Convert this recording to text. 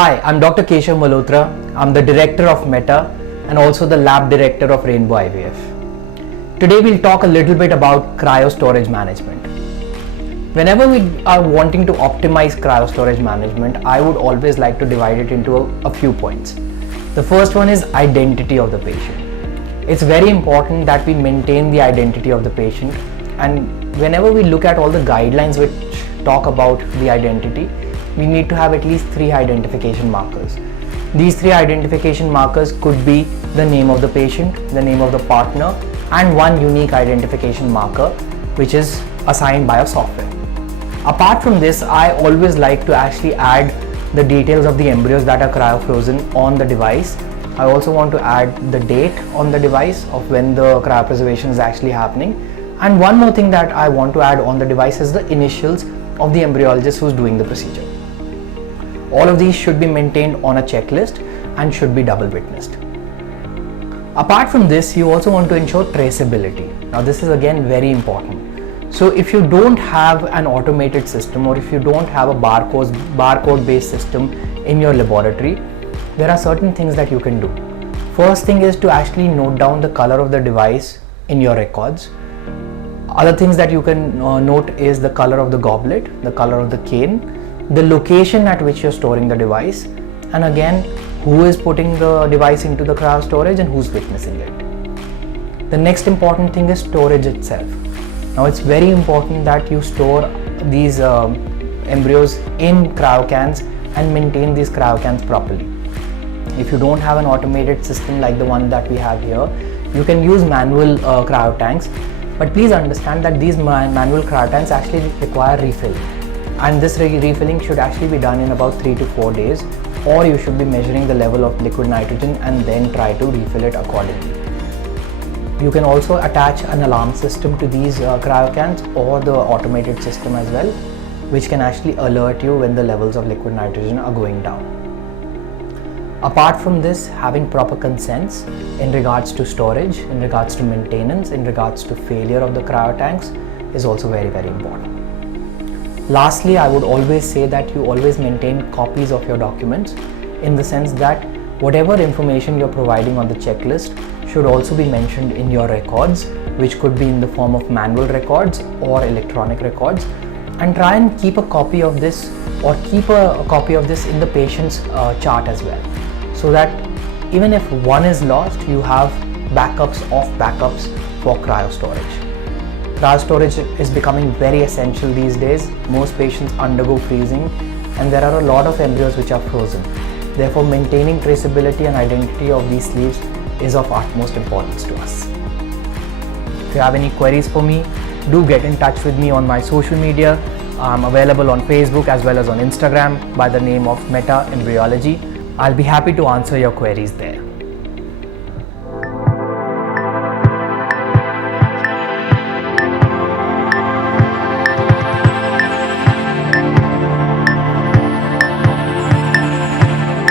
Hi, I'm Dr. Keshav Malhotra. I'm the director of Meta and also the lab director of Rainbow IVF. Today we'll talk a little bit about cryostorage management. Whenever we are wanting to optimize cryostorage management, I would always like to divide it into a few points. The first one is identity of the patient. It's very important that we maintain the identity of the patient, and whenever we look at all the guidelines which talk about the identity, we need to have at least 3 identification markers. These 3 identification markers could be the name of the patient, the name of the partner, and one unique identification marker which is assigned by a software. Apart from this, I always like to actually add the details of the embryos that are cryofrozen on the device. I also want to add the date on the device of when the cryopreservation is actually happening. And one more thing that I want to add on the device is the initials of the embryologist who's doing the procedure. All of these should be maintained on a checklist and should be double witnessed. Apart from this, you also want to ensure traceability. Now this is again very important. So if you don't have an automated system, or if you don't have a barcode based system in your laboratory, there are certain things that you can do. First thing is to actually note down the color of the device in your records. Other things that you can note is the color of the goblet, the color of the cane, the location at which you're storing the device, and again who is putting the device into the cryostorage and who's witnessing it. The next important thing is storage itself. Now it's very important that you store these embryos in cryocans and maintain these cryocans properly. If you don't have an automated system like the one that we have here, you can use manual cryotanks, but please understand that these manual cryotanks actually require refilling. And this refilling should actually be done in about 3 to 4 days, or you should be measuring the level of liquid nitrogen and then try to refill it accordingly. You can also attach an alarm system to these cryocans or the automated system as well, which can actually alert you when the levels of liquid nitrogen are going down. Apart from this, having proper consents in regards to storage, in regards to maintenance, in regards to failure of the cryotanks is also very, very important. Lastly, I would always say that you always maintain copies of your documents, in the sense that whatever information you're providing on the checklist should also be mentioned in your records, which could be in the form of manual records or electronic records, and try and keep a copy of this, or keep a copy of this in the patient's chart as well, so that even if one is lost, you have backups of backups for cryostorage. Cryostorage is becoming very essential these days. Most patients undergo freezing, and there are a lot of embryos which are frozen. Therefore, maintaining traceability and identity of these sleeves is of utmost importance to us. If you have any queries for me, do get in touch with me on my social media. I'm available on Facebook as well as on Instagram by the name of Meta Embryology. I'll be happy to answer your queries there.